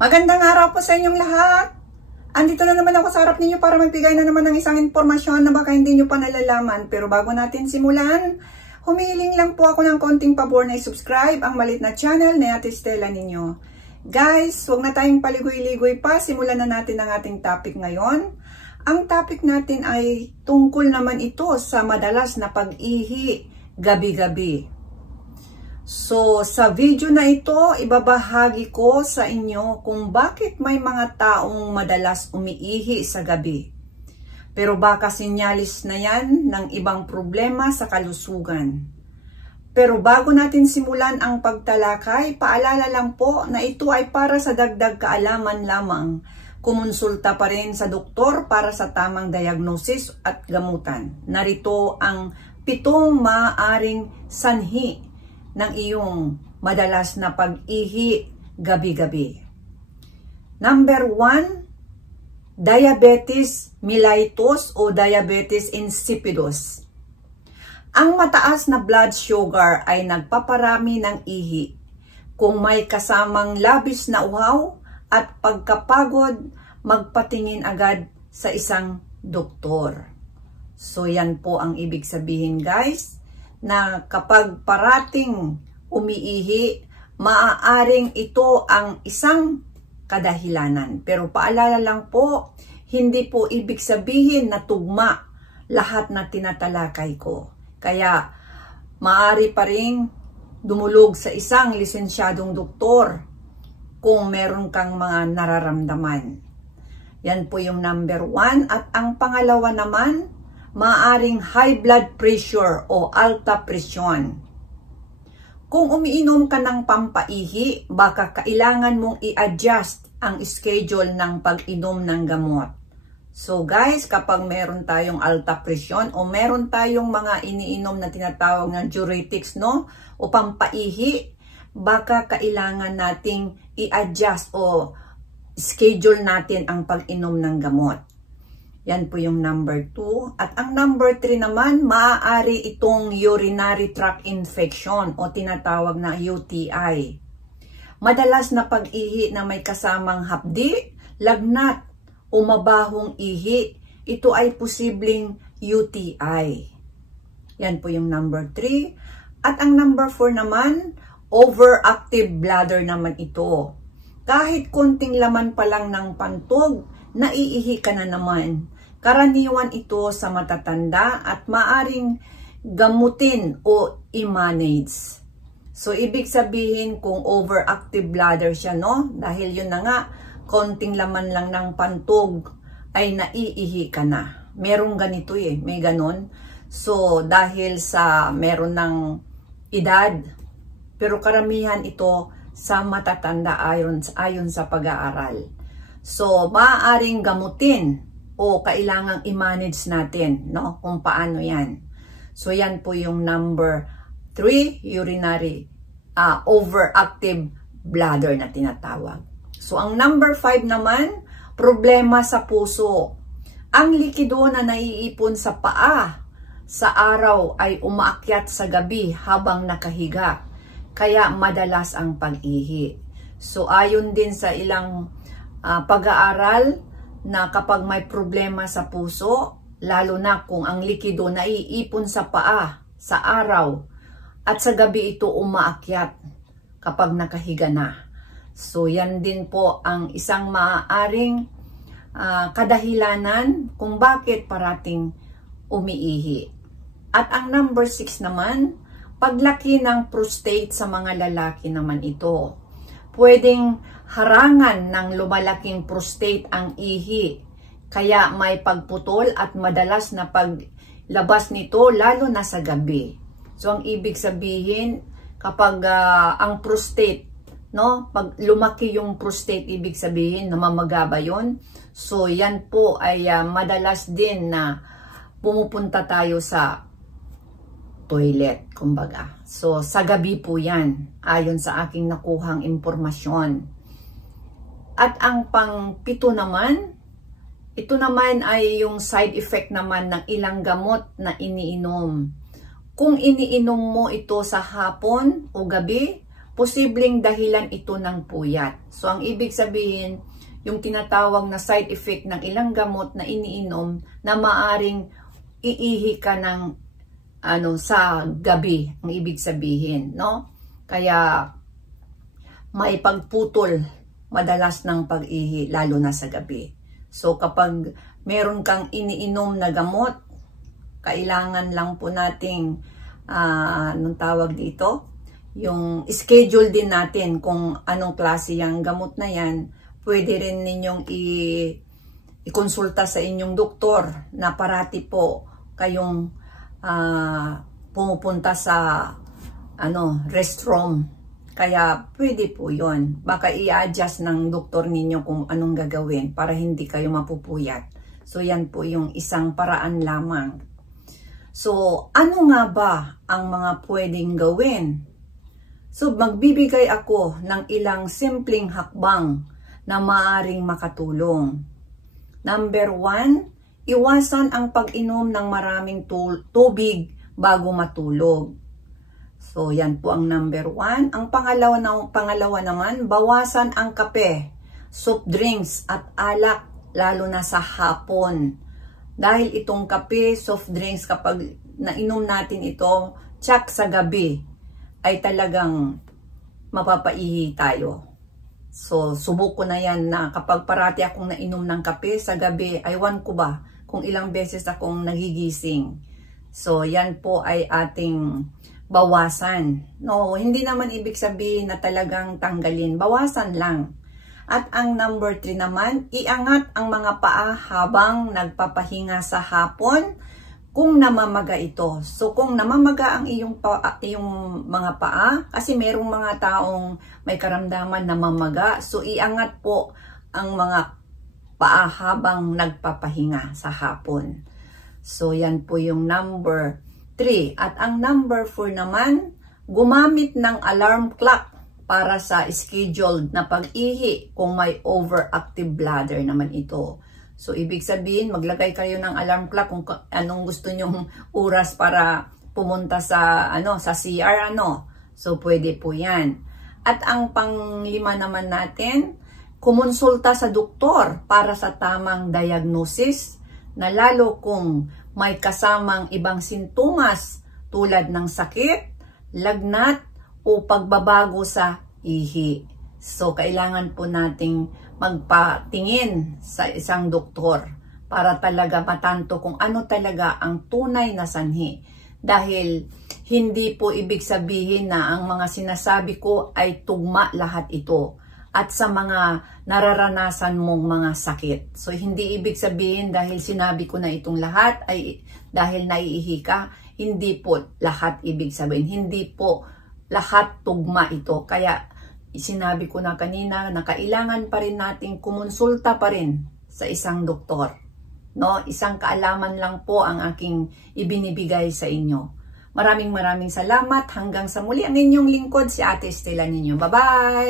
Magandang araw po sa inyong lahat. Andito na naman ako sa harap ninyo para magbigay na naman ng isang impormasyon na baka hindi nyo pa nalalaman. Pero bago natin simulan, humihiling lang po ako ng konting pabor na i-subscribe ang malit na channel ni Ate Stella ninyo. Guys, huwag na tayong paligoy-ligoy pa. Simulan na natin ang ating topic ngayon. Ang topic natin ay tungkol naman ito sa madalas na pag-ihi gabi-gabi. So, sa video na ito, ibabahagi ko sa inyo kung bakit may mga taong madalas umiihi sa gabi. Pero baka sinyalis na yan ng ibang problema sa kalusugan. Pero bago natin simulan ang pagtalakay, paalala lang po na ito ay para sa dagdag kaalaman lamang. Kumonsulta pa rin sa doktor para sa tamang diagnosis at gamutan. Narito ang 7 maaaring sanhi ng iyong madalas na pag-ihi gabi-gabi. Number 1, diabetes mellitus o diabetes insipidus. Ang mataas na blood sugar ay nagpaparami ng ihi. Kung may kasamang labis na uhaw at pagkapagod, magpatingin agad sa isang doktor. So yan po ang ibig sabihin, guys, na kapag parating umiihi, maaaring ito ang isang kadahilanan. Pero paalala lang po, hindi po ibig sabihin na tugma lahat na tinatalakay ko. Kaya maaari pa ring dumulog sa isang lisensyadong doktor kung meron kang mga nararamdaman. Yan po yung number 1. At ang pangalawa naman, maaaring high blood pressure o alta presyon. Kung umiinom ka ng pampaihi, baka kailangan mong i-adjust ang schedule ng pag-inom ng gamot. So guys, kapag meron tayong alta presyon o meron tayong mga iniinom na tinatawag na diuretics, no, o pampaihi, baka kailangan nating i-adjust o schedule natin ang pag-inom ng gamot. Yan po yung number 2. At ang number 3 naman, maaari itong urinary tract infection o tinatawag na UTI. Madalas na pag-ihi na may kasamang hapdi, lagnat o mabahong ihi, ito ay posibleng UTI. Yan po yung number 3. At ang number 4 naman, overactive bladder naman ito. Kahit konting laman pa lang ng pantog, naiihi ka na naman. Karaniwan ito sa matatanda at maaring gamutin o i-manage. So, ibig sabihin kung overactive bladder siya, no? Dahil yun na nga, konting laman lang ng pantog ay naiihi ka na. Merong ganito may ganon. So, dahil sa meron ng edad, pero karamihan ito sa matatanda ayon sa pag-aaral. So, maaaring gamutin o kailangang i-manage natin, no? Kung paano yan. So, yan po yung number 3, urinary overactive bladder na tinatawag. So, ang number 5 naman, problema sa puso. Ang likido na naiipon sa paa sa araw ay umaakyat sa gabi habang nakahiga. Kaya madalas ang pag-ihi. So, ayon din sa ilang pag-aaral, na kapag may problema sa puso, lalo na kung ang likido naiipon sa paa sa araw at sa gabi ito umaakyat kapag nakahiga na. So yan din po ang isang maaaring kadahilanan kung bakit parating umiihi. At ang number 6 naman, paglaki ng prostate sa mga lalaki naman ito. Pwedeng harangan ng lumalaking prostate ang ihi, kaya may pagputol at madalas na paglabas nito lalo na sa gabi. So ang ibig sabihin, kapag ang prostate, no, pag lumaki yung prostate, ibig sabihin namamaga ba yun? So yan po ay madalas din na pumupunta tayo sa toilet, kumbaga. So, sa gabi po yan, ayon sa aking nakuhang impormasyon. At ang pang-7 naman, ito naman ay yung side effect naman ng ilang gamot na iniinom. Kung iniinom mo ito sa hapon o gabi, posibleng dahilan ito ng puyat. So ang ibig sabihin, yung tinatawag na side effect ng ilang gamot na iniinom na maaring iihi ka ng sa gabi, ang ibig sabihin, no? Kaya may pagputol madalas ng pag-ihi lalo na sa gabi. So kapag meron kang iniinom na gamot, kailangan lang po nating anong tawag dito? Yung schedule din natin kung anong klase yung gamot na yan. Pwede rin ninyong i-konsulta sa inyong doktor na parati po kayong pumupunta sa restroom. Kaya pwede po yon. Baka i-adjust ng doktor ninyo kung anong gagawin para hindi kayo mapupuyat. So yan po yung isang paraan lamang. So ano nga ba ang mga pwedeng gawin? So magbibigay ako ng ilang simpleng hakbang na maaring makatulong. Number 1, iwasan ang pag-inom ng maraming tubig bago matulog. So, yan po ang number 1. Ang pangalawa naman, bawasan ang kape, soft drinks at alak, lalo na sa hapon. Dahil itong kape, soft drinks, kapag nainom natin ito, tsak sa gabi, ay talagang mapapaihi tayo. So, subuko na yan na kapag parati akong nainom ng kape sa gabi, aywan ko ba kung ilang beses akong nagigising. So, yan po ay ating bawasan. No, hindi naman ibig sabihin na talagang tanggalin. Bawasan lang. At ang number 3 naman, iangat ang mga paa habang nagpapahinga sa hapon kung namamaga ito. So, kung namamaga ang iyong mga paa, kasi merong mga taong may karamdaman na mamaga, so iangat po ang mga paa habang nagpapahinga sa hapon. So, yan po yung number 3. At ang number 4 naman, gumamit ng alarm clock para sa scheduled na pag-ihi kung may overactive bladder naman ito. So, ibig sabihin, maglagay kayo ng alarm clock kung anong gusto nyong oras para pumunta sa CR, So, pwede po yan. At ang pang-5 naman natin, kumonsulta sa doktor para sa tamang diagnosis na lalo kung may kasamang ibang sintomas tulad ng sakit, lagnat o pagbabago sa ihi. So, kailangan po nating magpatingin sa isang doktor para talaga matanto kung ano talaga ang tunay na sanhi. Dahil hindi po ibig sabihin na ang mga sinasabi ko ay tugma lahat ito at sa mga nararanasan mong mga sakit. So, hindi ibig sabihin dahil sinabi ko na itong lahat ay dahil naiihi ka, hindi po lahat ibig sabihin. Hindi po lahat tugma ito. Kaya, sinabi ko na kanina na kailangan pa rin nating kumonsulta pa rin sa isang doktor. No? Isang kaalaman lang po ang aking ibinibigay sa inyo. Maraming salamat. Hanggang sa muli ang inyong lingkod, si Ate Estela ninyo. Bye-bye!